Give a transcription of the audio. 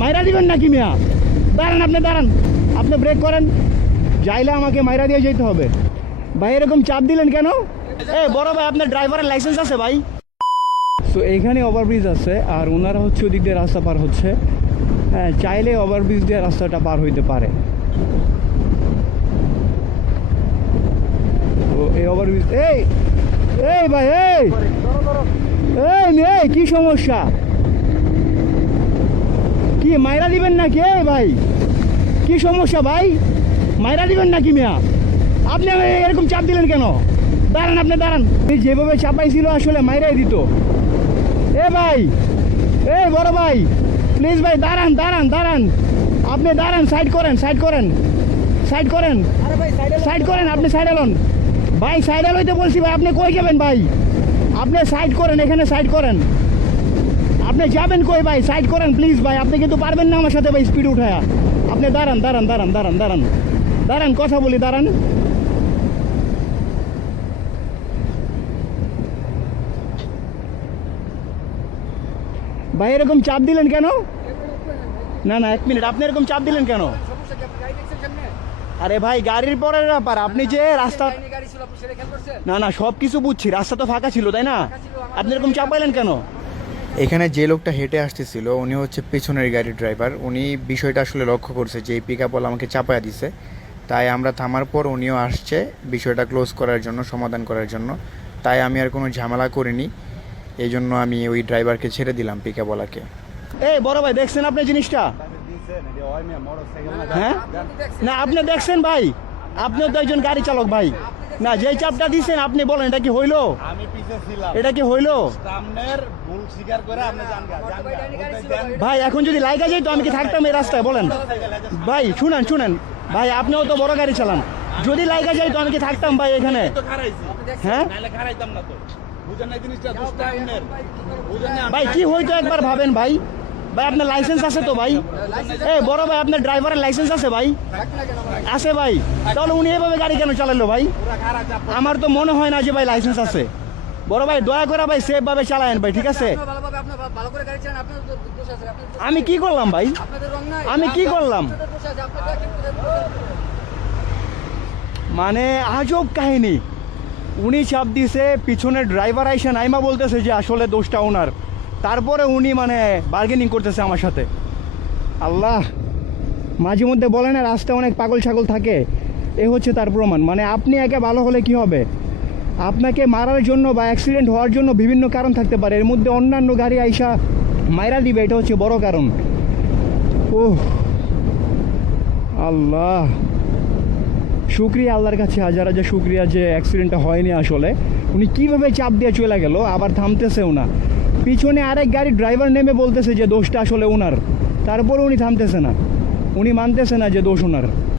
মাইরা দিবেন নাকি মিয়া? দাঁড়ান, আপনি দাঁড়ান, আপনি ব্রেক করেন। যাইলে আমাকে মাইরা দিয়ে যেতে হবে। ভাই এরকম চাপ দিলেন কেন? বড় ভাই, আপনার ড্রাইভারের লাইসেন্স আছে ভাই? তো এখানে ওভারব্রিজ আছে, আর ওনারা হচ্ছে ওদিক দিয়ে রাস্তা পার হচ্ছে। হ্যাঁ, চাইলে ওভারব্রিজ দিয়ে রাস্তাটা পার হইতে পারে। তো এই ওভারব্রিজ ভাই কি সমস্যা? কি মাইরা দিবেন নাকি? ভাই কি সমস্যা ভাই? মাইরা দিবেন নাকি মিয়া? আপনি এরকম চাপ দিলেন কেন? দাঁড়ান, আপনি দাঁড়ান। যেভাবে চাপাইছিল আসলে মাইরাই দিত। ভাই বড় ভাই, প্লিজ ভাই দাঁড়ান দাঁড়ান দাঁড়ান, আপনি দাঁড়ান, সাইড করেন, সাইড করেন, সাইড করেন, সাইড করেন, আপনি সাইড এলন ভাই, সাইড এলইতে বলছি ভাই। আপনি কই যাবেন ভাই? আপনি সাইড করেন, এখানে সাইড করেন। আপনি যাবেন কই ভাই? সাইড করেন প্লিজ ভাই। আপনি কিন্তু পারবেন না আমার সাথে ভাই স্পিড উঠায়া। আপনি দাঁড়ান দাঁড়ান দাঁড়ান দাঁড়ান দাঁড়ান দাঁড়ান, কথা বলি, দাঁড়ান। ভাই এরকম চাপ দিলেন কেন? না না, 1 মিনিট, আপনি এরকম চাপ দিলেন কেন? আরে ভাই, গাড়ির পরের ব্যাপার। আপনি যে রাস্তা, না না, সব কিছু বুঝছি, রাস্তা তো ফাঁকা ছিল তাই না? আপনি এরকম চাপ পাইলেন কেন? এখানে যে লোকটা হেঁটে আসতেছিল উনি হচ্ছে পেছনের গাড়ির ড্রাইভার। উনি বিষয়টা আসলে লক্ষ্য করছে যে এই পিকআপওয়ালা আমাকে চাপায়া দিছে। তাই আমরা থামার পর উনিও আসছে বিষয়টা ক্লোজ করার জন্য, সমাধান করার জন্য। তাই আমি আর কোনো ঝামেলা করিনি, এই জন্য আমি ওই ড্রাইভারকে ছেড়ে দিলাম, পিকআপওয়ালাকে। বড় ভাই, দেখছেন আপনি জিনিসটা? হ্যাঁ, না আপনি দেখছেন ভাই? আপনিও তো একজন গাড়ি চালক ভাই। না, যেই চাপটা দিচ্ছেন আপনি বলেন, এটা কি হইলো? আমি পিছে ছিলাম, এটা কি হইলো? সামনের ভুল স্বীকার করে আপনি ভাই এখন যদি লাইগা যাই তো আমি কি থাকতাম এই রাস্তায়? বলেন ভাই, শুনেন শুনেন ভাই, আপনিও তো বড় গাড়ি চালান। যদি লাইগা যাই তো আমি কি থাকতাম ভাই এখানে? হ্যাঁ খারাইতাম না তো, বুঝেন না জিনিসটা? দুষ্টামের বুঝেন না ভাই, কি হইতো একবার ভাবেন ভাই। ভাই আপনার লাইসেন্স আছে তো ভাই? বড় ভাই, আপনার ড্রাইভারের লাইসেন্স আছে ভাই? আছে ভাই। তাহলে উনি এভাবে গাড়ি কেন চালালো ভাই? আমার তো মনে হয় না যে ভাই লাইসেন্স আছে। বড় ভাই, দয়া করে ভাই সেফ ভাবে চালায়েন ভাই, ঠিক আছে? আমি কি করলাম ভাই? আমি কি করলাম? মানে আজব কাহিনী। উনি চাপ দিছে, পিছনের ড্রাইভার আইসা নাইমা বলতেছে যে আসলে দোষটা ওনার। তারপরে উনি মানে বার্গেনিং করতেছে আমার সাথে। আল্লাহ, মাঝে মধ্যে বলে না রাস্তায় অনেক পাগল ছাগল থাকে, এ হচ্ছে তার প্রমাণ। মানে আপনি একে ভালো হলে কি হবে? আপনাকে মারার জন্য বা অ্যাক্সিডেন্ট হওয়ার জন্য বিভিন্ন কারণ থাকতে পারে, এর মধ্যে অন্যান্য গাড়ি আইসা মাইরা দিবে, এটা হচ্ছে বড় কারণ। ওহ আল্লাহ, শুক্রিয়া আল্লাহর কাছে, হাজার হাজার শুক্রিয়া যে অ্যাক্সিডেন্টটা হয়নি আসলে। উনি কিভাবে চাপ দিয়ে চলে গেল, আবার থামতেছেও না। পিছনে আরেক গাড়ির ড্রাইভার নেমে বলতেছে যে দোষটা আসলে ওনার, তারপরে উনি থামতেছে না, উনি মানতেছে না যে দোষ ওনার।